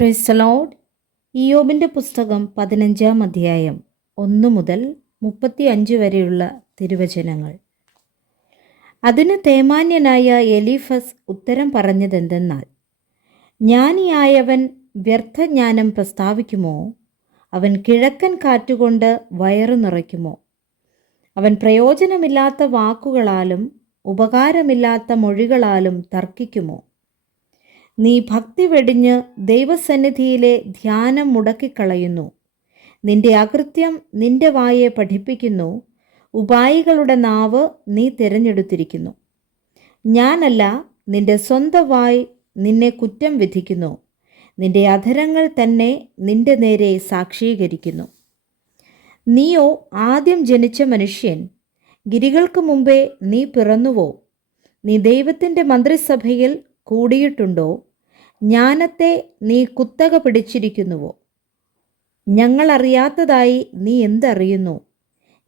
Price the Lord. ഇയ്യോബിൻ്റെ പുസ്തകം 15-ാം അധ്യായം 1 മുതൽ 35 വരെയുള്ള തിരുവചനങ്ങൾ. അതിന് തേമാന്യനായ എലീഫസ് ഉത്തരം പറഞ്ഞതെന്തെന്നാൽ, ജ്ഞാനിയായവൻ വ്യർത്ഥജ്ഞാനം പ്രസ്താവിക്കുമോ? അവൻ കിഴക്കൻ കാറ്റുകൊണ്ട് വയറു നിറയ്ക്കുമോ? അവൻ പ്രയോജനമില്ലാത്ത വാക്കുകളാലും ഉപകാരമില്ലാത്ത മൊഴികളാലും തർക്കിക്കുമോ? നീ ഭക്തി വെടിഞ്ഞ് ദൈവസന്നിധിയിലെ ധ്യാനം മുടക്കിക്കളയുന്നു. നിന്റെ അകൃത്യം നിന്റെ വായെ പഠിപ്പിക്കുന്നു. ഉപായികളുടെ നാവ് നീ തിരഞ്ഞെടുത്തിരിക്കുന്നു. ഞാനല്ല, നിന്റെ സ്വന്തം വായ് നിന്നെ കുറ്റം വിധിക്കുന്നു. നിന്റെ അധരങ്ങൾ തന്നെ നിന്റെ നേരെ സാക്ഷീകരിക്കുന്നു. നീയോ ആദ്യം ജനിച്ച മനുഷ്യൻ, ഗിരികൾക്ക് മുമ്പേ നീ പിറന്നുവോ? നീ ദൈവത്തിൻ്റെ മന്ത്രിസഭയിൽ കൂടിയിട്ടുണ്ടോ? ജ്ഞാനത്തെ നീ കുത്തക പിടിച്ചിരിക്കുന്നുവോ? ഞങ്ങൾ അറിയാത്തതായി നീ എന്തറിയുന്നു?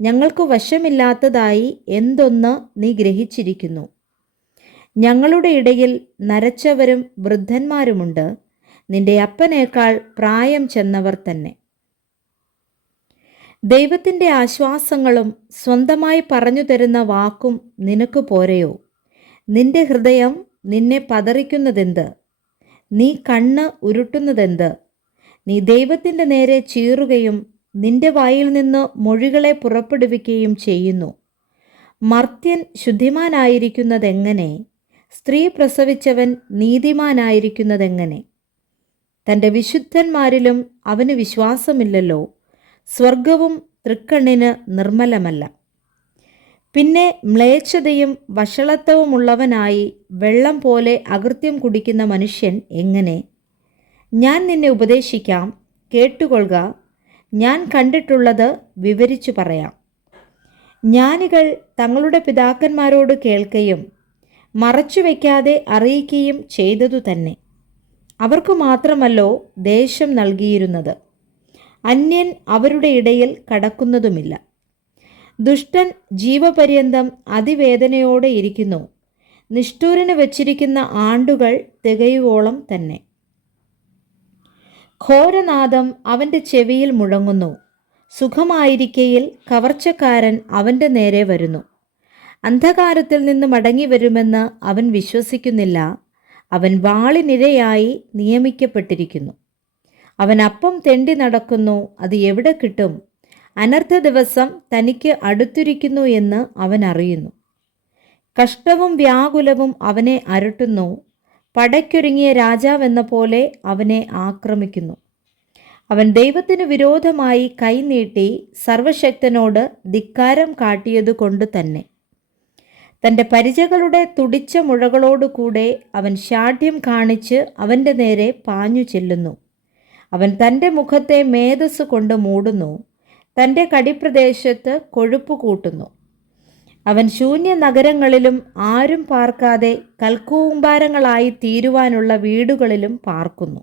ഞങ്ങൾക്ക് വശമില്ലാത്തതായി എന്തൊന്ന് നീ ഗ്രഹിച്ചിരിക്കുന്നു? ഞങ്ങളുടെ ഇടയിൽ നരച്ചവരും വൃദ്ധന്മാരുമുണ്ട്, നിന്റെ അപ്പനേക്കാൾ പ്രായം ചെന്നവർ തന്നെ. ദൈവത്തിൻ്റെ ആശ്വാസങ്ങളും സ്വന്തമായി പറഞ്ഞു തരുന്ന വാക്കും നിനക്ക് പോരെയോ? നിന്റെ ഹൃദയം നിന്നെ പതറിക്കുന്നതെന്ത്? നീ കണ്ണ് ഉരുട്ടുന്നതെന്ത്? നീ ദൈവത്തിൻ്റെ നേരെ ചീറുകയും നിന്റെ വായിൽ നിന്ന് മൊഴികളെ പുറപ്പെടുവിക്കുകയും ചെയ്യുന്നു. മർത്യൻ ശുദ്ധിമാനായിരിക്കുന്നതെങ്ങനെ? സ്ത്രീ പ്രസവിച്ചവൻ നീതിമാനായിരിക്കുന്നതെങ്ങനെ? തൻ്റെ വിശുദ്ധന്മാരിലും അവന് വിശ്വാസമില്ലല്ലോ. സ്വർഗവും തൃക്കണ്ണിന് നിർമ്മലമല്ല. പിന്നെ മ്ലേച്ഛതയും വഷളത്വവുമുള്ളവനായി വെള്ളം പോലെ അകൃത്യം കുടിക്കുന്ന മനുഷ്യൻ എങ്ങനെ? ഞാൻ നിന്നെ ഉപദേശിക്കാം, കേട്ടുകൊള്ളുക. ഞാൻ കണ്ടിട്ടുള്ളത് വിവരിച്ചു പറയാം. ജ്ഞാനികൾ തങ്ങളുടെ പിതാക്കന്മാരോട് കേൾക്കുകയും മറച്ചുവെക്കാതെ അറിയിക്കുകയും ചെയ്തതു തന്നെ. അവർക്ക് മാത്രമല്ലോ ദേശം നൽകിയിരുന്നത്. അന്യൻ അവരുടെ ഇടയിൽ കടക്കുന്നതുമില്ല. ദുഷ്ടൻ ജീവപര്യന്തം അതിവേദനയോടെ ഇരിക്കുന്നു. നിഷ്ഠൂരന് വച്ചിരിക്കുന്ന ആണ്ടുകൾ തികയുവോളം തന്നെ. ഘോരനാദം അവൻ്റെ ചെവിയിൽ മുഴങ്ങുന്നു. സുഖമായിരിക്കയിൽ കവർച്ചക്കാരൻ അവൻ്റെ നേരെ വരുന്നു. അന്ധകാരത്തിൽ നിന്ന് മടങ്ങി വരുമെന്ന് അവൻ വിശ്വസിക്കുന്നില്ല. അവൻ വാളിനിരയായി നിയമിക്കപ്പെട്ടിരിക്കുന്നു. അവൻ അപ്പം തെണ്ടി നടക്കുന്നു, അത് എവിടെ കിട്ടും? അനർത്ഥ ദിവസം തനിക്ക് അടുത്തിരിക്കുന്നു എന്ന് അവൻ അറിയുന്നു. കഷ്ടവും വ്യാകുലവും അവനെ അരട്ടുന്നു. പടയ്ക്കൊരുങ്ങിയ രാജാവെന്ന പോലെ അവനെ ആക്രമിക്കുന്നു. അവൻ ദൈവത്തിന് വിരോധമായി കൈനീട്ടി സർവശക്തനോട് ധിക്കാരം കാട്ടിയതുകൊണ്ട് തന്നെ. തൻ്റെ പരിചകളുടെ തുടിച്ച മുഴകളോടുകൂടെ അവൻ ശാഠ്യം കാണിച്ച് അവൻ്റെ നേരെ പാഞ്ഞു ചെല്ലുന്നു. അവൻ തൻ്റെ മുഖത്തെ മേധസ് കൊണ്ട് മൂടുന്നു. തൻ്റെ കടിപ്രദേശത്ത് കൊഴുപ്പ് കൂട്ടുന്നു. അവൻ ശൂന്യ നഗരങ്ങളിലും ആരും പാർക്കാതെ കൽക്കൂമ്പാരങ്ങളായി തീരുവാനുള്ള വീടുകളിലും പാർക്കുന്നു.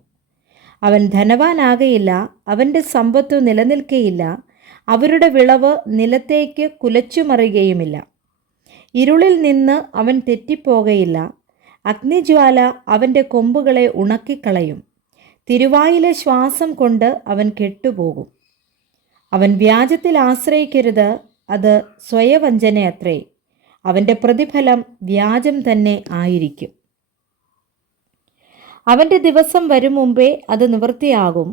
അവൻ ധനവാനാകയില്ല, അവൻ്റെ സമ്പത്തു നിലനിൽക്കയില്ല. അവരുടെ വിളവ് നിലത്തേക്ക് കുലച്ചുമറിയുകയുമില്ല. ഇരുളിൽ നിന്ന് അവൻ തെറ്റിപ്പോകയില്ല. അഗ്നിജ്വാല അവൻ്റെ കൊമ്പുകളെ ഉണക്കിക്കളയും. തിരുവായിലെ ശ്വാസം കൊണ്ട് അവൻ കെട്ടുപോകും. അവൻ വ്യാജത്തിൽ ആശ്രയിക്കരുത്, അത് സ്വയവഞ്ചനയത്രേ. അവൻ്റെ പ്രതിഫലം വ്യാജം തന്നെ ആയിരിക്കും. അവൻ്റെ ദിവസം വരും മുമ്പേ അത് നിവൃത്തിയാകും.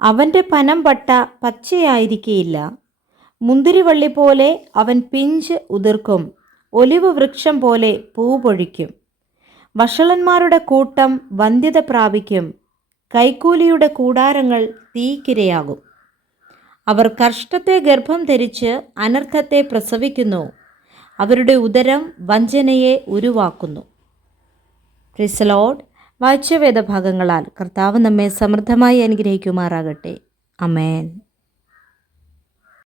അവൻ്റെ പനം പട്ട പച്ചയായിരിക്കയില്ല. മുന്തിരിവള്ളി പോലെ അവൻ പിഞ്ച് ഉതിർക്കും. ഒലിവ് വൃക്ഷം പോലെ പൂ പൊഴിക്കും. വഷളന്മാരുടെ കൂട്ടം വന്ധ്യത പ്രാപിക്കും. കൈക്കൂലിയുടെ കൂടാരങ്ങൾ തീക്കിരയാകും. അവർ കഷ്ടത്തെ ഗർഭം ധരിച്ച് അനർത്ഥത്തെ പ്രസവിക്കുന്നു. അവരുടെ ഉദരം വഞ്ചനയെ ഉരുവാക്കുന്നു. Praise the Lord. വായിച്ച വേദഭാഗങ്ങളാൽ കർത്താവ് നമ്മെ സമൃദ്ധമായി അനുഗ്രഹിക്കുമാറാകട്ടെ. ആമേൻ.